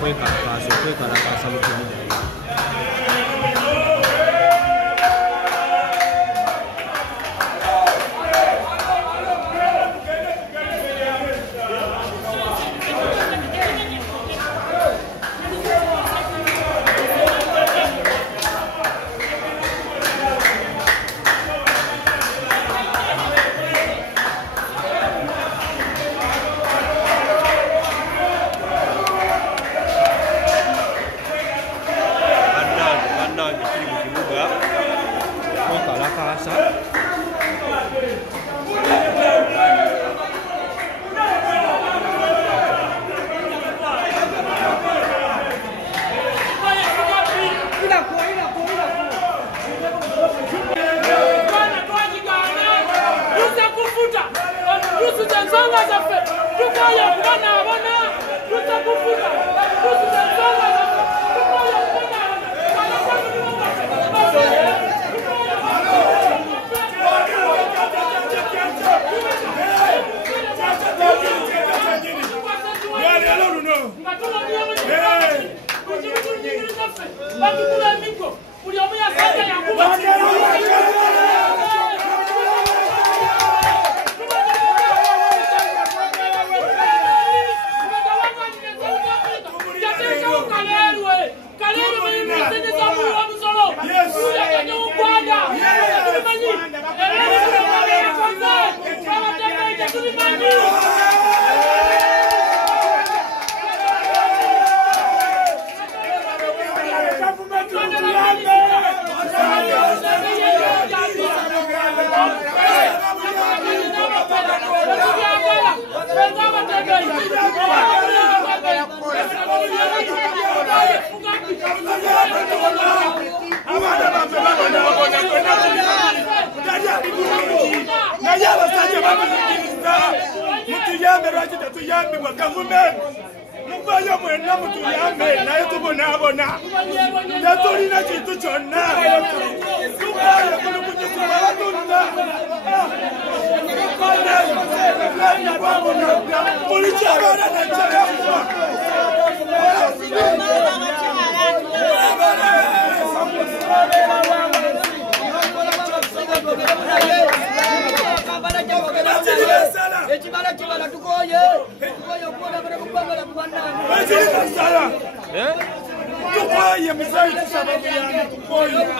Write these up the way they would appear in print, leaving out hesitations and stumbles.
kwekalakaasa mu kibuga.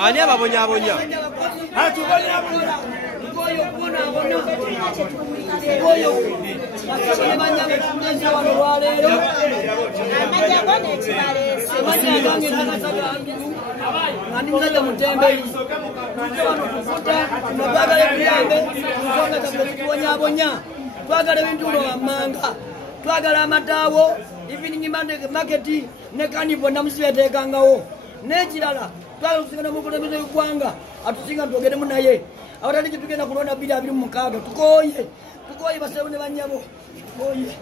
Ani ababonyabonya twagala ebintu olwamanga twagala amataawo evening market ne kanivo namusibeteekangawo n'ekirala twagala okusigana mu kulembeza eggwanga atusinga twogeremu naye awatali kyetugenda kulonda 2026 tukooye basebo ne banyabo tukooye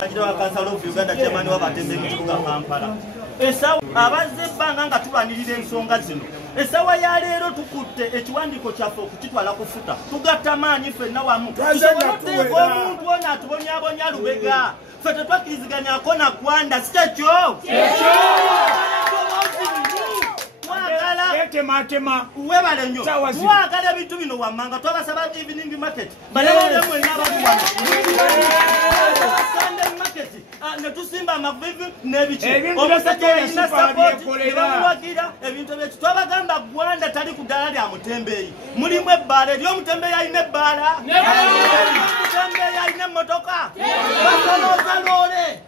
Akira kansalo of Uganda chairman wabateze mu kibuga Kampala. Esawa abazze banga nga tulanirira ensonga zino. Esawa ya leero tukutte ekiwandiko kyaffe okukitwala kufuta. Tugatta maanyi ffenna wamu. Tusobola omuntu ono atubonyabonya lubega. Ffe tetwakkiriziganyako na Gwanda si kyekyo? Kyekyo! Tema webale nnyo twagala ebintu bino wammanga twabasaba evening market balabale mwena abakuwana Sunday market netusimba amavivi n'ebiki omusajja yalina support nebamuwagira ebintu byeki twabagamba Gwanda tali ku ddala lya Mutembeeyi mulimu ebbaala eri Omutembeeyi alina ebbaala Mutembeeyi alina emmotoka basolooza loole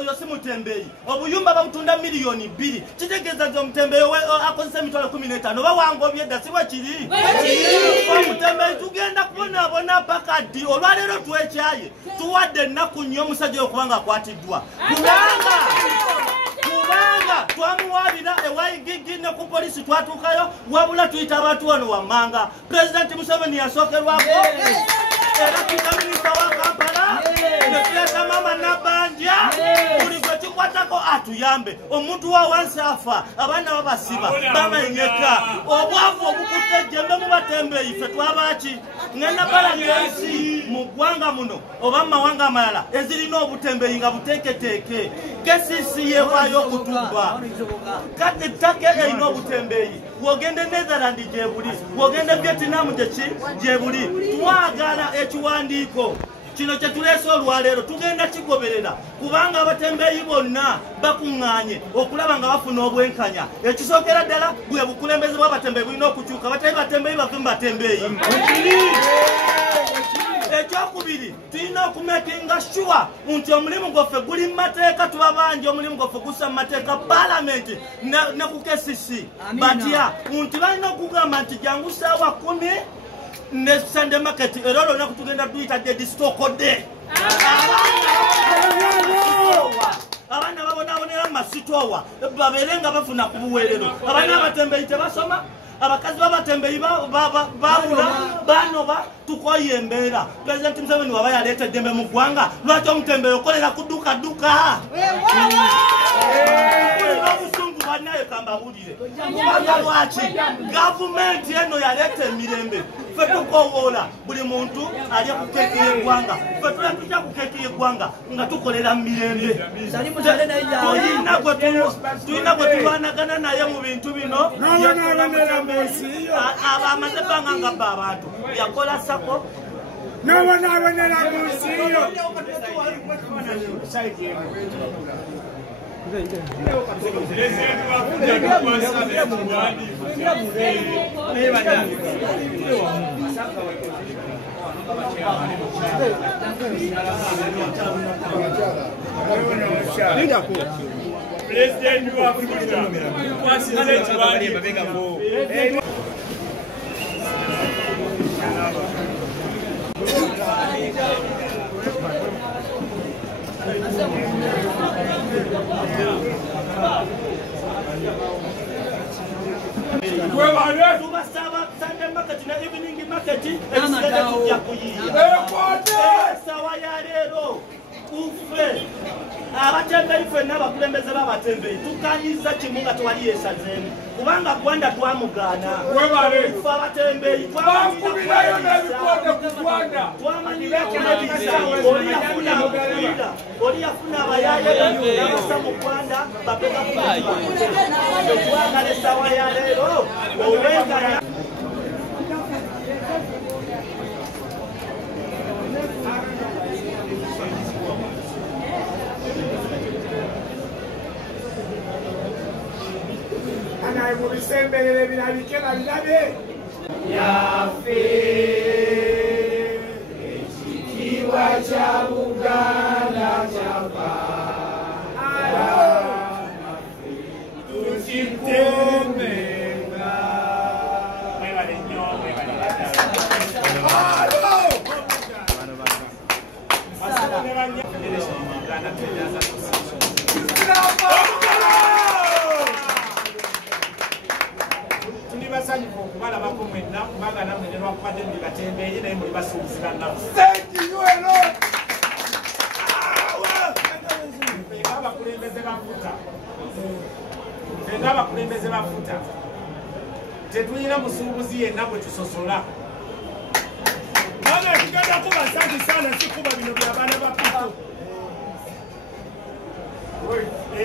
oyo si Mutembeeyi obuyumba babutunda miliyoni 2 kitegeeza nti Omutembeeyi akozesa emitwalo 15 bawanga obyedda si bwe kiri Omutembeeyi tugenda kubonabona paka ddi olwaleero twekyaye tuwadde ennaku nnyo omusajja oyo kubanga akwatiddwa kubanga twamuwabira ewayigigi ne ku polisi twatuukayo wabula tuyita abantu wano wammanga Pulezidenti Museveni yasookerwako era kita minisita wa Kampala netuleta mama nabanja buli gwe kikwatako atuyambe omuntu wa wansi afa abaana babasiba bamenyeka obwavu obukutte ejjembe mu batembeeyi ffe twabaki ngenda balabira ensi mu ggwanga muno oba mu mawanga amalala ezirina obutembeeyi nga buteeketeeke kesisi yeewaayo okutumba kati ettaka erina obutembeeyi wogende Netherland gyebuli wogende Vietnam gyebuli twagala ekiwandiiko kino kye tuleese olwaleero tugenda kigoberera kubanga abatembeeyi bonna bakuŋŋaanye okulaba nga bafuna obwenkanya ekisookera ddala bwe bukulembeze bw'abatembeeyi bulina okukyuka batali batembeeyi bave mu batembeeyi ekyokubiri tulina okumekinga shuwa nti omulimu gwaffe guli mu mateeka tuba bangi omulimu gwaffe gusa mu mateeka palamenti ne ku KCC batya nti balina okugamba nti jangu saawa 10 ne Sunday market era olwo tugenda tuyita dedi stokode abaana babonabonera mu masitoowa babeere nga bafuna ku buweerero abaana abatembeeyi tebasoma abakazi b'abatembeeyi baabula banoba tukoye embeera Pulezidenti Museveni waba yaleeta eddembe mu ggwanga lwaki omutembeeyi okolera ku ddukaduka obusungu bannaye kambabulire kubanga lwaki gavumenti eno yaleeta emirembe ffe tukowoola buli muntu alye ku keeki y'eggwanga ffe tujja ku keeki y'eggwanga nga tukolera mu mirembe tulina gwe tulwanagana naye mu bintu bino amaze ebbanga nga bba abantu yakola sako n'abonabonera mu nsi yo President wa Afrika kwasize ekiwandiiko tubasaba Sunday market na evening market ebiseera tujja kuyiiya esawa ya leero uffe abatembeeyi ffenna abakulembeze b'abatembeeyi tukanyiza kimu nga tewali yeesazeemu kubanga Gwanda twamugaana ffe abatembeeyi bakubirayo n'ebikonde ku Gwanda oli yafuna abayaaye n'abassa mu Gwanda bapeka twagala essawa ya leero owengana anaye mu bisemberere birabike babirabe yafe ekitiibwa kya Buganda kyafa tukikuumenga mwebale nnyo tuli basanyufu okubalabako mwenna kubanga nammwe ne lwakubadde muli batembeeyi naye muli basuubizira nnaku abakulembeze bafuta tetulina musuubuzi yenna bwe tusosola naye tugenda kuba nsangi sana sikuba bino byabaana bapito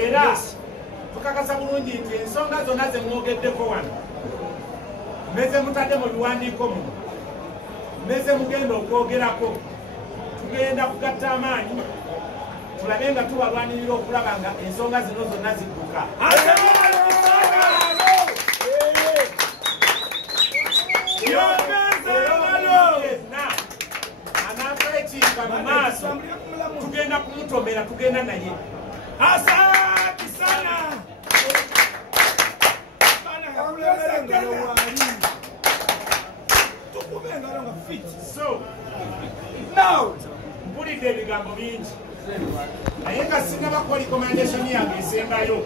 era tukakasa bulungi nti ensonga zonna ze mwogeddeko wano mmeze mutadde mu biwandiiko muno mmeze mugenda okwogerako tugenda kugatta amaanyi tulabe nga tubalwanirira okulaba nga ensonga zino zonna zidduka anaaekiika mu maaso tugenda kumutomera tugenda naye asante sana so now mpulidde ebigambo bingi naye nga singa bakola recommendation yange esembayo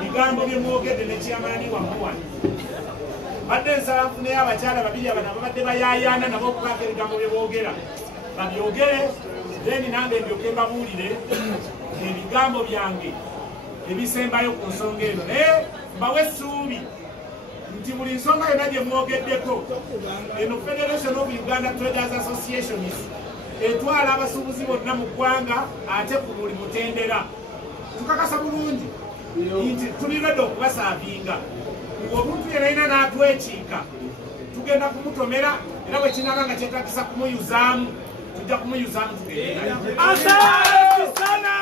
bigambo bye mwogedde ne kyamaani wamu wano badde nsaba nfuneyo abakyala babiri abana babadde bayayaana nabo okubaako ebigambo bye boogera babyogere then nange ndyoke mbabuulire ebigambo byange ebisembayo ku nsonga eno naye mbawe essuubi nti buli nsonga yonna gye mwogeddeko eno Federation of Uganda Traders Associations etwala abasuubuzi bonna mu ggwanga ate ku buli mutendera tukakasa bulungi nti tulirede okubasaavinga omuntu yenayina n'atwekiika tugenda kumutomera era bwe kinaba nga kyetagisa kumuyuzaamu tujja kumuyuzaamu tugenda Asante sana.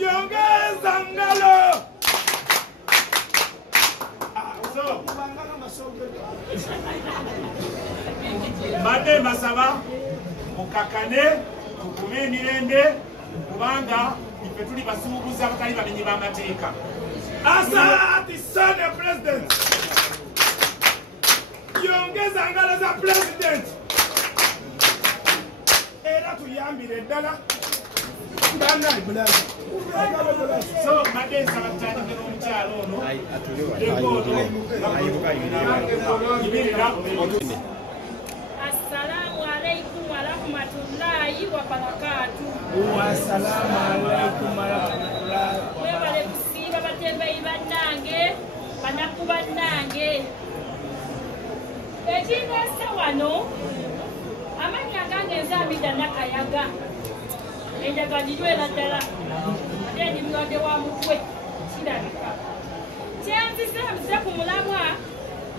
Yongeza ngalo. mbadde mbasaba mukakane tukume emirembe kubanga ife tuli basuubuzi abatali bamenyi b'amateeka. Asante sana President. Yongeza ngalo za President. Era tuyambire ddala. So mbadde nsaba tutandike n'omukyalo ono Assalamu alaikum wa rahmatullahi wa barakatuh. Assalamu alaikum wa rahmatullahi. Mwebale kusiiba batembeeyi bannange, banaku bannange. Ekineesa wano, amannya gange Nzamida Nakayaga. Enjaga njijwera ddala. Ate ndi mulwadde wa mutwe. Kirabika. Kyenzize ku mulamwa,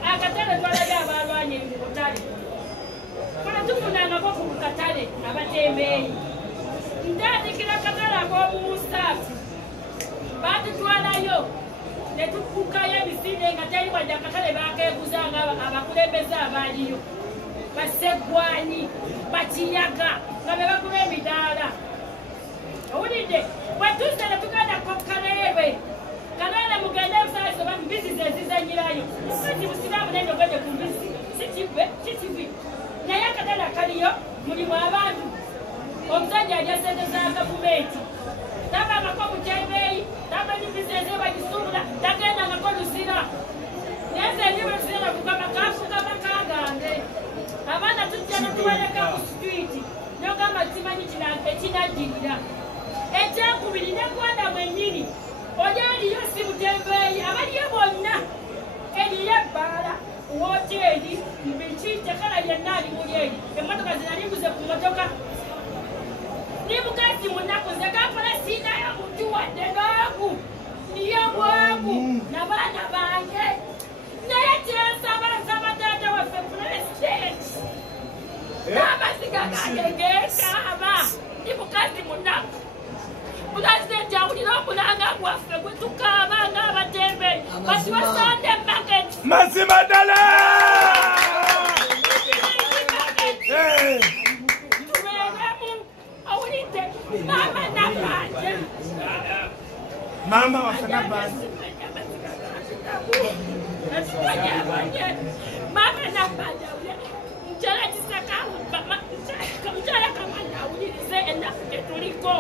akatale twalabye abalwanye mu butale. Tufunangako ku katale abatembeeyi. Ntandikira katale ak'obumusaafu. Batutwalayo ne tukukayo emisinde nga teri wadde akatale baakeeguzanga abakulembeze abaaliyo. Baseggwanyi, bakiyaga nga be bakuba emidaala. Owulidde bwetuzze ne tugenda ku Kaleebe. Kaleebe mugende ebisaaso ba mbizi ze zizanyirayo. Kati busiraamu n'endogode ku mbizi. Si kivi. Naye akatale akaliyo mulimu abantu. Omusajja alya ssente za gavumenti. Tabangako mutembeeyi, tamanyi bizinesi bagisuubula, tagendangako lusira. Naye nze ndi bwe lusira nakugamba kaafuga maka gange. Abaana tujja ne tubaleka ku sitwiti. N'ogamba simanyi ekinaddirira. Ekyakubiri ne gwanda mwennyini. Oli aliyo si mutembeeyi, abaliyo bonna. Eriyo ebbaala, woteeri, biki, tekala yenna ali muli eri. Emmotoka zinalimbuze ku mmotoka. Ni mukazi munaku nze gafala siinayo muntu wadde n'ogu. Niyo bwagu n'abaana bange. Naye kyensaba taata waffe Pulezidenti. N'amaziga gange geekaaba. Ni mukazi munaku. Pulezidenti awulira omulanga gwaffe gwe tukaaba ng'abatembeeyi. Batuwa Sunday market. Mazima ddala. Mama nabanja. Mama wafana banja. Mama nabanja. Mchala tisaka mchala kamanda ulirize endafu ketuliko.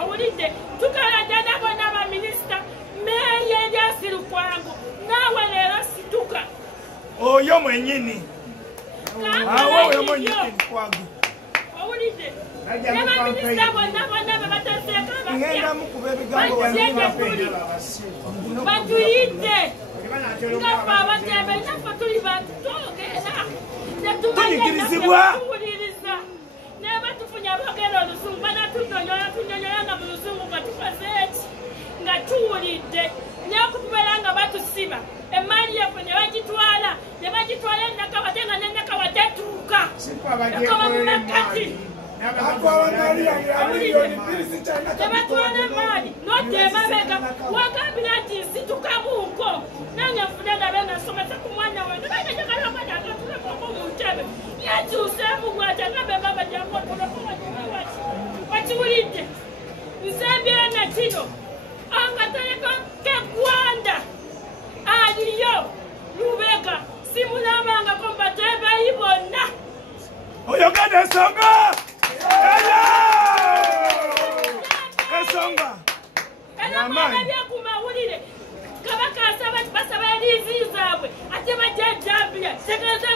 Awulide tukala jana bona ba minister meye yasiru kwangu. Nawe lero situka. Oyo mwennyini. Awo oyo mwennyini kwangu. Awulide. Ema minister bona bataseka ba. Ngenda mukuba ebigambo wange batuyite. Ngapa abatembe nafa tuli bantu twogera. Tuyigirizibwa. Neba tufunya abagera olusungu banatunyonyola nga mu lusungu nga tukoze eki nga tuwulidde nekutubera nga batusiba emaali yaffe ne bagitwala enakawate nga nenakawate etuuka akaba mu makati tebatwala emaali nodda emabega wagambira nti nsitukamuuko nange nfune ndabe nga nsomesa ku mwana wange nayejakala omwana agatulekoko mu ntebe yakyuseemu gwatangabe baba jakotuleko wakiwaki wakiwulidde nsembyena kino akataleko keggwanda aliyo lubega simulabangako mbatembeeyi bonna oyogedde ensonga ensonga era mwana byakumawulire kabaka basaba eliizi zaabwe ate bajjajjambira tegeeza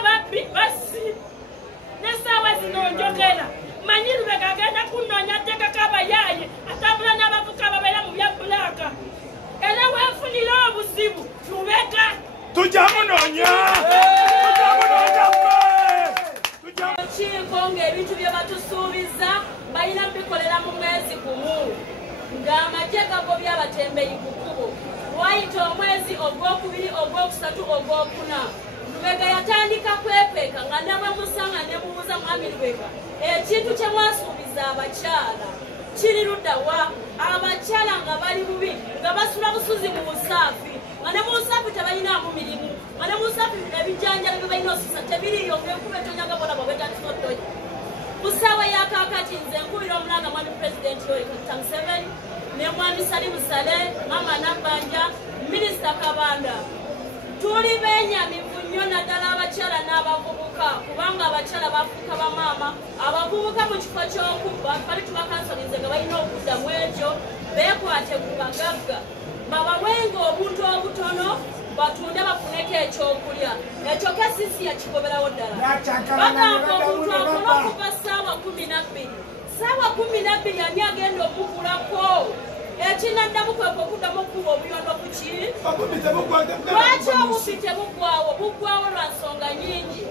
nonjogera manyi Lubega agenda kunoonya tteka kabayaye atambula n'abavuka ababeera mu bya bbulaaka era weefunira obuzibu Lubega tujja munoonya kiiko ng'ebintu bye batusuubiza balina bikolera mu mwezi gumu ng'amagye gagobya abatembeeyi ku kkubo wayita omwezi ogwokubiri ogwokusatu ogwokuna Lubega yatandika kwekweka nga ne bwe musanga ne mubuuza mwami Lubega ekintu kye mwasuubiza abakyala kiri ludda wa abakyala nga bali bubi nga basula busuzi mu busaafi nga ne mu busaafi tebalinaamu mirimu nga ne mu busaafi ebijjanjalo bye balina osusa tebiriyo ng'enkuba etonyaga bona bwabetandisa ottonya ku ssaawa ya kaakati nze nkubira omulanga mwami pulezidenti Yoweri Kaguta Museveni ne mwami Salimu Saleh Mama Nabbanja Minisita Kabanda tuli benyamivu nnyo naddala abakyala n'abavubuka kubanga abakyala bafuuka bamaama abavubuka mu kifo ky'okubba bali tubakansolize nga balina okuddamu ekyo beekwate ku bagagga babawenga obuntu obutono batunde bafuneko ekyokulya ekyo kesisi yakigoberawo ddala bagamba omuntu akola okuva ssaawa 12 ssaawa 12 ani agenda okugulako ekinaddamu kwekwe okuddamu okuba obuyondo ku ki lwaki obubbi tebuggwawo buggwawo lwa nsonga nyingi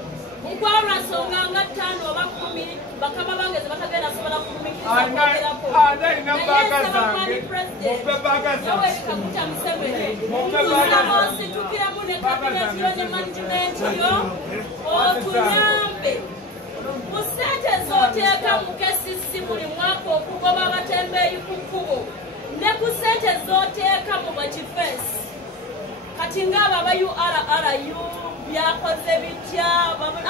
buggwawo lwa nsonga nga 5 oba 10 bakama bange ze batagenda sobola kulumikiriza kwogerako nayensaba mwami pulezidenti Yoweri Kaguta Museveni tusaba ositukiramu ne kabineti yo ne managimenti yo otuyambe mu ssente z'oteeka mu kesisi buli mwaka okugoba abatembeeyi ku kkubo ne ku ssente z'oteeka mu bakifeesi kati ng'abo aba URRU byakoze bitya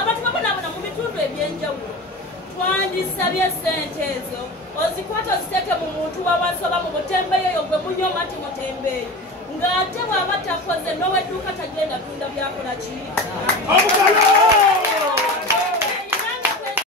abantu babonabona mu bitundu ebyenjawulo twandisabye ssente ezo ozikwata oziteeke mu muntu wawansi oba mu mutembeeyi oyo gwe munyoma nti mutembeeyi ng'ate bw'aba takoze n'owedduuka tagenda tunda byakola ki